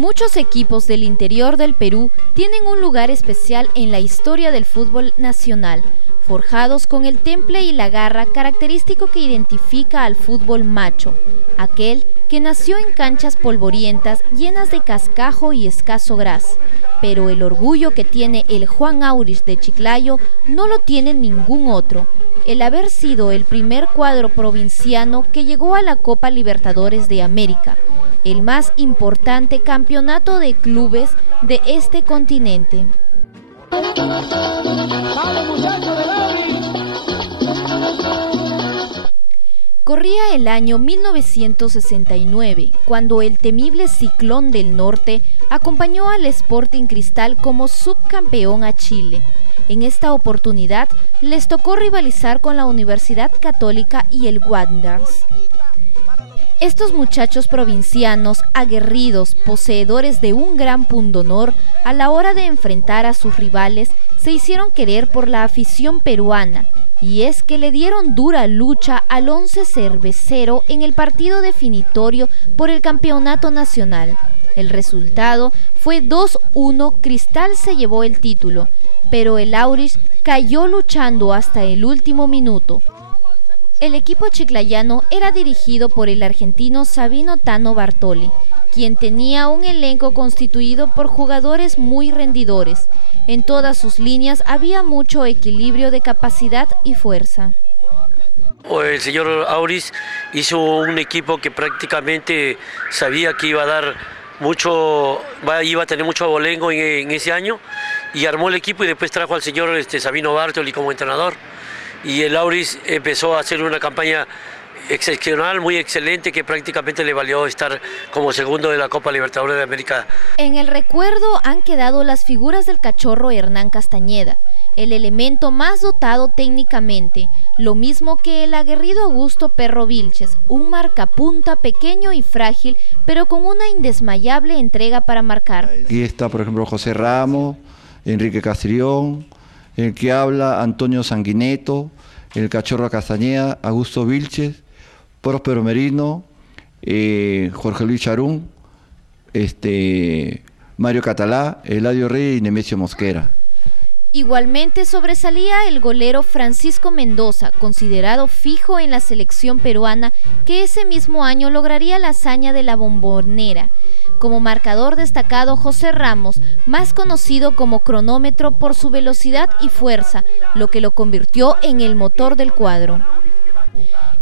Muchos equipos del interior del Perú tienen un lugar especial en la historia del fútbol nacional, forjados con el temple y la garra característico que identifica al fútbol macho, aquel que nació en canchas polvorientas llenas de cascajo y escaso gras. Pero el orgullo que tiene el Juan Aurich de Chiclayo no lo tiene ningún otro, el haber sido el primer cuadro provinciano que llegó a la Copa Libertadores de América, el más importante campeonato de clubes de este continente. Corría el año 1969, cuando el temible Ciclón del Norte acompañó al Sporting Cristal como subcampeón a Chile. En esta oportunidad les tocó rivalizar con la Universidad Católica y el Wanderers. Estos muchachos provincianos, aguerridos, poseedores de un gran pundonor, a la hora de enfrentar a sus rivales, se hicieron querer por la afición peruana, y es que le dieron dura lucha al Once Cervecero en el partido definitorio por el campeonato nacional. El resultado fue 2-1, Cristal se llevó el título, pero el Aurich cayó luchando hasta el último minuto. El equipo chiclayano era dirigido por el argentino Sabino Tano Bartoli, quien tenía un elenco constituido por jugadores muy rendidores. En todas sus líneas había mucho equilibrio de capacidad y fuerza. El señor Aurich hizo un equipo que prácticamente sabía que iba a dar iba a tener mucho abolengo en ese año, y armó el equipo y después trajo al señor Sabino Bartoli como entrenador. Y el Aurich empezó a hacer una campaña excepcional, muy excelente, que prácticamente le valió estar como segundo de la Copa Libertadores de América. En el recuerdo han quedado las figuras del cachorro Hernán Castañeda, el elemento más dotado técnicamente, lo mismo que el aguerrido Augusto Perro Vilches, un marcapunta pequeño y frágil, pero con una indesmayable entrega para marcar. Aquí está, por ejemplo, José Ramos, Enrique Castrión, el que habla, Antonio Sanguineto, el cachorro Castañeda, Augusto Vilches, Próspero Merino, Jorge Luis Charún, Mario Catalá, Eladio Reyes y Nemesio Mosquera. Igualmente sobresalía el golero Francisco Mendoza, considerado fijo en la selección peruana, que ese mismo año lograría la hazaña de la Bombonera. Como marcador destacado José Ramos, más conocido como cronómetro por su velocidad y fuerza, lo que lo convirtió en el motor del cuadro.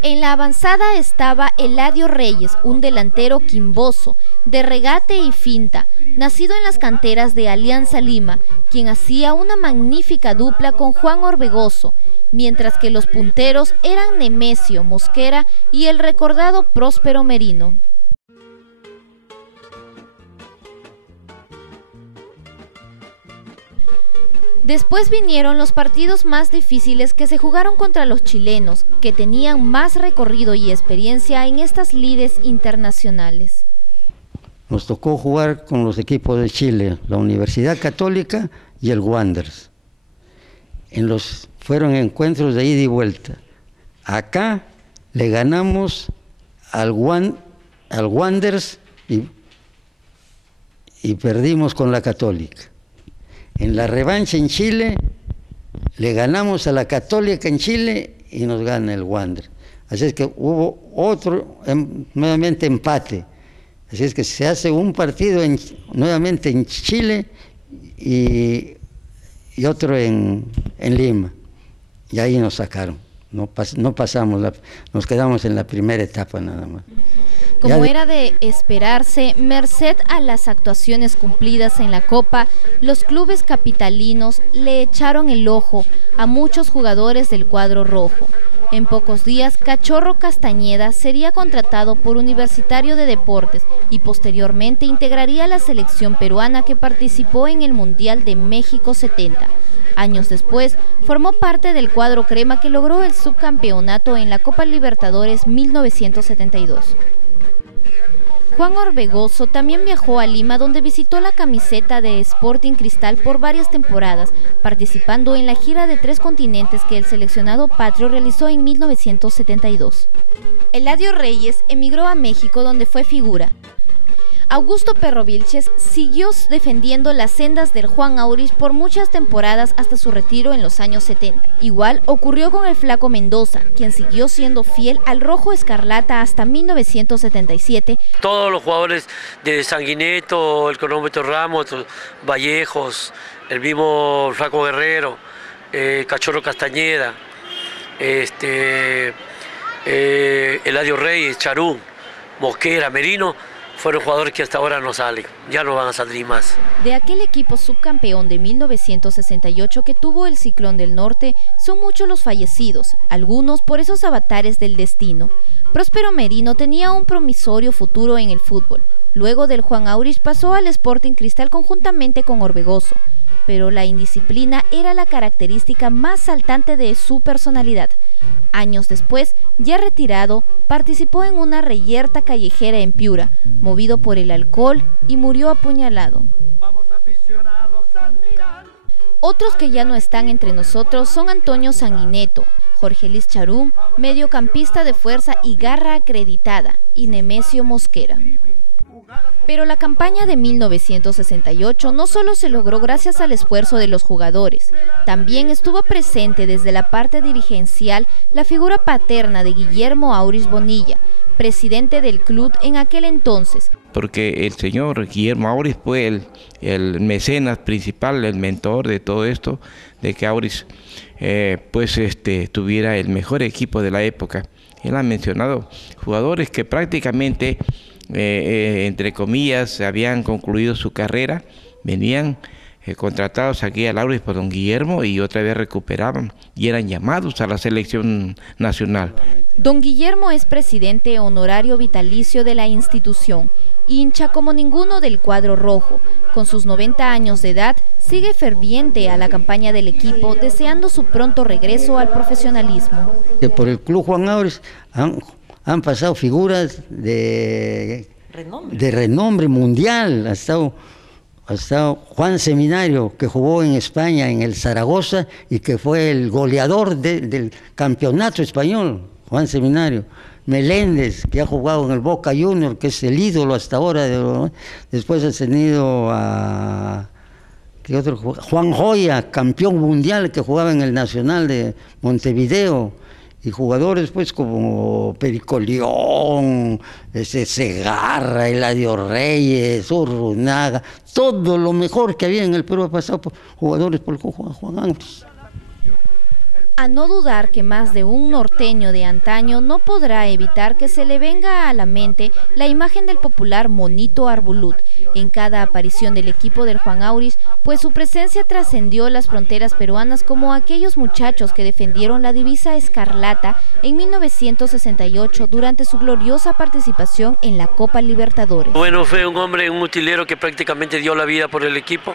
En la avanzada estaba Eladio Reyes, un delantero quimboso, de regate y finta, nacido en las canteras de Alianza Lima, quien hacía una magnífica dupla con Juan Orbegoso, mientras que los punteros eran Nemesio Mosquera y el recordado Próspero Merino. Después vinieron los partidos más difíciles que se jugaron contra los chilenos, que tenían más recorrido y experiencia en estas lides internacionales. Nos tocó jugar con los equipos de Chile, la Universidad Católica y el Wanderers. Fueron encuentros de ida y vuelta. Acá le ganamos al Wanderers y perdimos con la Católica. En la revancha en Chile, le ganamos a la Católica en Chile y nos gana el Wanderers. Así es que hubo otro, nuevamente empate. Así es que se hace un partido nuevamente en Chile y otro en Lima. Y ahí nos sacaron. No pasamos, nos quedamos en la primera etapa nada más. Como era de esperarse, merced a las actuaciones cumplidas en la Copa, los clubes capitalinos le echaron el ojo a muchos jugadores del cuadro rojo. En pocos días, Cachorro Castañeda sería contratado por Universitario de Deportes y posteriormente integraría la selección peruana que participó en el Mundial de México 70. Años después, formó parte del cuadro crema que logró el subcampeonato en la Copa Libertadores 1972. Juan Orbegoso también viajó a Lima, donde visitó la camiseta de Sporting Cristal por varias temporadas, participando en la gira de 3 continentes que el seleccionado patrio realizó en 1972. Eladio Reyes emigró a México, donde fue figura. Augusto Perro Vilches siguió defendiendo las sendas del Juan Auris por muchas temporadas hasta su retiro en los años 70. Igual ocurrió con el Flaco Mendoza, quien siguió siendo fiel al rojo escarlata hasta 1977. Todos los jugadores de Sanguineto, el Cronómetro Ramos, Vallejos, el mismo Flaco Guerrero, Cachorro Castañeda, Eladio Reyes, Charú, Mosquera, Merino, fueron jugadores que hasta ahora no salen, ya no van a salir más. De aquel equipo subcampeón de 1968 que tuvo el Ciclón del Norte, son muchos los fallecidos, algunos por esos avatares del destino. Próspero Merino tenía un promisorio futuro en el fútbol. Luego del Juan Auris pasó al Sporting Cristal conjuntamente con Orbegoso, pero la indisciplina era la característica más saltante de su personalidad. Años después, ya retirado, participó en una reyerta callejera en Piura, movido por el alcohol, y murió apuñalado. Otros que ya no están entre nosotros son Antonio Sanguineto, Jorge Luis Charú, mediocampista de fuerza y garra acreditada, y Nemesio Mosquera. Pero la campaña de 1968 no solo se logró gracias al esfuerzo de los jugadores, también estuvo presente desde la parte dirigencial la figura paterna de Guillermo Auris Bonilla, presidente del club en aquel entonces. Porque el señor Guillermo Auris fue el mecenas principal, el mentor de todo esto, de que Auris tuviera el mejor equipo de la época. Él ha mencionado jugadores que prácticamente entre comillas, habían concluido su carrera, venían contratados aquí al Auris por don Guillermo y otra vez recuperaban y eran llamados a la selección nacional. Don Guillermo es presidente honorario vitalicio de la institución, hincha como ninguno del cuadro rojo. Con sus 90 años de edad, sigue ferviente a la campaña del equipo, deseando su pronto regreso al profesionalismo. Por el Club Juan Auris han pasado figuras de renombre mundial. Ha estado Juan Seminario, que jugó en España, en el Zaragoza, y que fue el goleador del campeonato español, Juan Seminario. Meléndez, que ha jugado en el Boca Junior, que es el ídolo hasta ahora. Después ha tenido a Juan Joya, campeón mundial, que jugaba en el Nacional de Montevideo. Y jugadores pues como Perico León, Segarra, Eladio Reyes, Urrunaga, todo lo mejor que había en el Perú ha pasado por jugadores por Juan Auris. A no dudar que más de un norteño de antaño no podrá evitar que se le venga a la mente la imagen del popular Monito Arbulut en cada aparición del equipo del Juan Auris, pues su presencia trascendió las fronteras peruanas como aquellos muchachos que defendieron la divisa escarlata en 1968 durante su gloriosa participación en la Copa Libertadores. Bueno, fue un hombre, un utilero que prácticamente dio la vida por el equipo.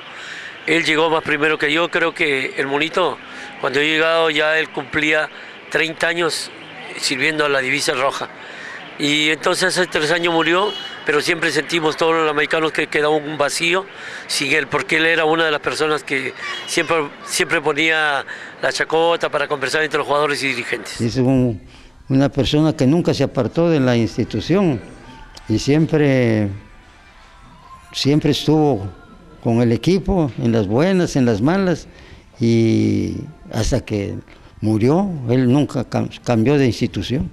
Él llegó más primero que yo. Creo que el Monito, cuando he llegado, ya él cumplía 30 años sirviendo a la divisa roja. Y entonces hace 3 años murió, pero siempre sentimos todos los americanos que quedó un vacío sin él, porque él era una de las personas que siempre ponía la chacota para conversar entre los jugadores y dirigentes. Es una persona que nunca se apartó de la institución y siempre estuvo con el equipo, en las buenas, en las malas, y hasta que murió, él nunca cambió de institución.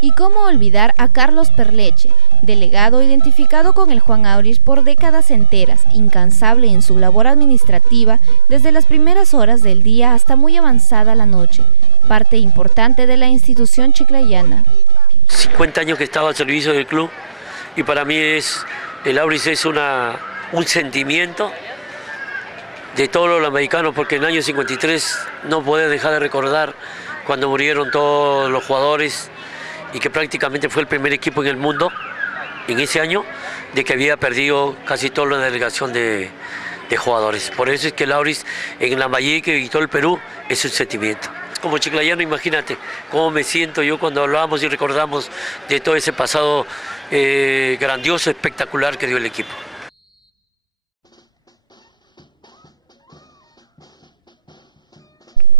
Y cómo olvidar a Carlos Perleche, delegado identificado con el Juan Auris por décadas enteras, incansable en su labor administrativa desde las primeras horas del día hasta muy avanzada la noche, parte importante de la institución chiclayana. 50 años que estaba al servicio del club, y para mí el Auris es un sentimiento de todos los americanos, porque en el año 53 no puedes dejar de recordar cuando murieron todos los jugadores y que prácticamente fue el primer equipo en el mundo en ese año de que había perdido casi toda la delegación de jugadores. Por eso es que el Auris en Lambayeque y todo el Perú es un sentimiento. Como chiclayano, imagínate cómo me siento yo cuando hablamos y recordamos de todo ese pasado grandioso, espectacular que dio el equipo.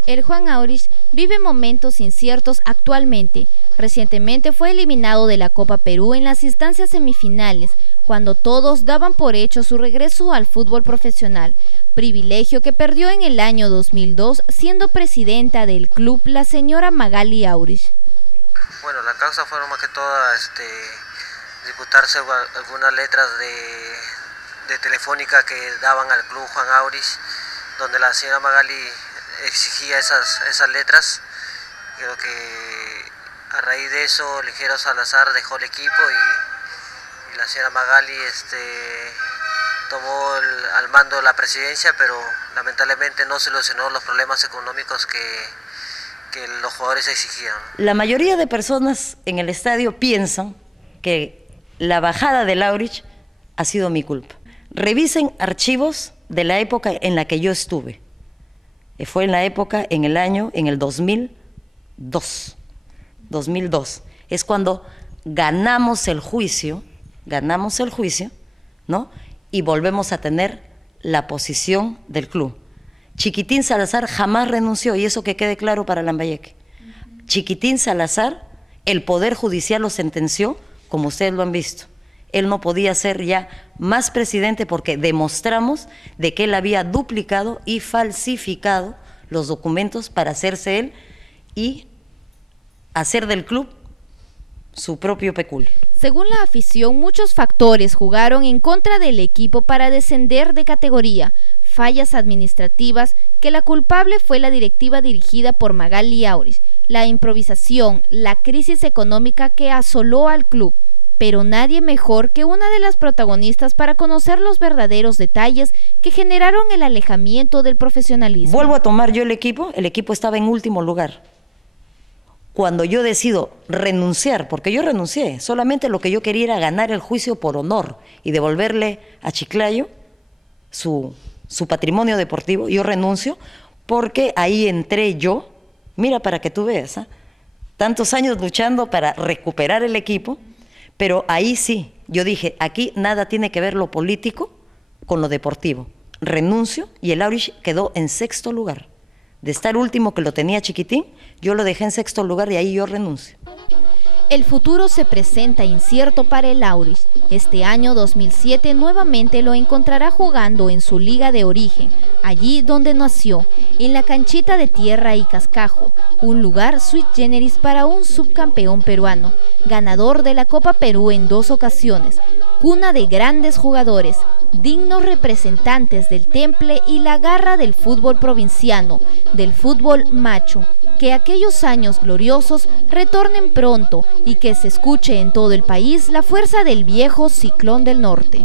El Juan Auris vive momentos inciertos actualmente. Recientemente fue eliminado de la Copa Perú en las instancias semifinales cuando todos daban por hecho su regreso al fútbol profesional, privilegio que perdió en el año 2002 siendo presidenta del club la señora Magali Aurich. Bueno, la causa fueron más que todo disputarse algunas letras de telefónica que daban al club Juan Aurich, donde la señora Magali exigía esas letras. Creo que a raíz de eso Ligero Salazar dejó el equipo y la señora Magali tomó al mando la presidencia, pero lamentablemente no solucionó los problemas económicos que los jugadores exigían. La mayoría de personas en el estadio piensan que la bajada de Aurich ha sido mi culpa. Revisen archivos de la época en la que yo estuve. Fue en la época, en el 2002. 2002. Es cuando ganamos el juicio, ¿no? Y volvemos a tener la posición del club. Chiquitín Salazar jamás renunció, y eso que quede claro para Lambayeque. Chiquitín Salazar, el Poder Judicial lo sentenció, como ustedes lo han visto. Él no podía ser ya más presidente porque demostramos de que él había duplicado y falsificado los documentos para hacerse él y hacer del club su propio peculio. Según la afición, muchos factores jugaron en contra del equipo para descender de categoría. Fallas administrativas, que la culpable fue la directiva dirigida por Magali Aurich, la improvisación, la crisis económica que asoló al club, pero nadie mejor que una de las protagonistas para conocer los verdaderos detalles que generaron el alejamiento del profesionalismo. Vuelvo a tomar yo el equipo estaba en último lugar. Cuando yo decido renunciar, porque yo renuncié, solamente lo que yo quería era ganar el juicio por honor y devolverle a Chiclayo su patrimonio deportivo, yo renuncio porque ahí entré yo, mira para que tú veas, tantos años luchando para recuperar el equipo, pero ahí sí, yo dije, aquí nada tiene que ver lo político con lo deportivo. Renuncio y el Aurich quedó en sexto lugar. De estar último, que lo tenía Chiquitín, yo lo dejé en sexto lugar y ahí yo renuncio. El futuro se presenta incierto para el Aurich. Este año 2007 nuevamente lo encontrará jugando en su liga de origen, allí donde nació, en la canchita de tierra y cascajo, un lugar sui generis para un subcampeón peruano, ganador de la Copa Perú en 2 ocasiones, cuna de grandes jugadores, dignos representantes del temple y la garra del fútbol provinciano, del fútbol macho. Que aquellos años gloriosos retornen pronto y que se escuche en todo el país la fuerza del viejo Ciclón del Norte.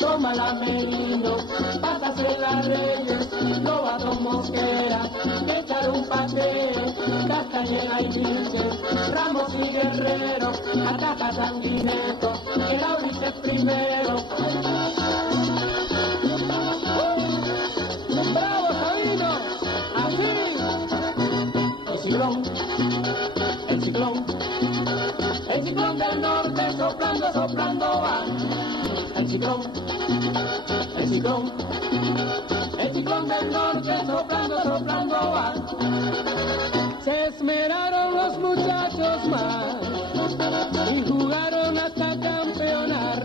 Tómala Merino, pásase la Reyes, Lobato Mosquera, echar un paseo, Castañeda y Vilches, Ramos y Guerrero, ataca Sanguineto, el Aurich es primero. ¡Bravo Sabino! ¡Así! El ciclón del norte soplando, soplando va. El ciclón del norte soplando, soplando va. Se esmeraron los muchachos más y jugaron hasta campeonar.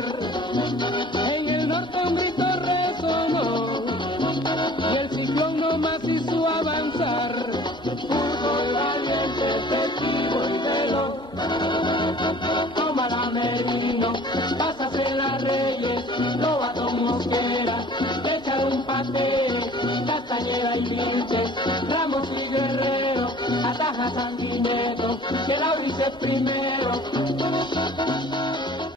En el norte un grito resonó y el ciclón nomás hizo avanzar. Fútbol valiente, efectivo y veloz. Tómala Merino, pásase la Reyes, Lobato Mosquera, echar un paseo, Castañeda y Vilches, Ramos y Guerrero, ataja Sanguineto, que el Aurich es primero.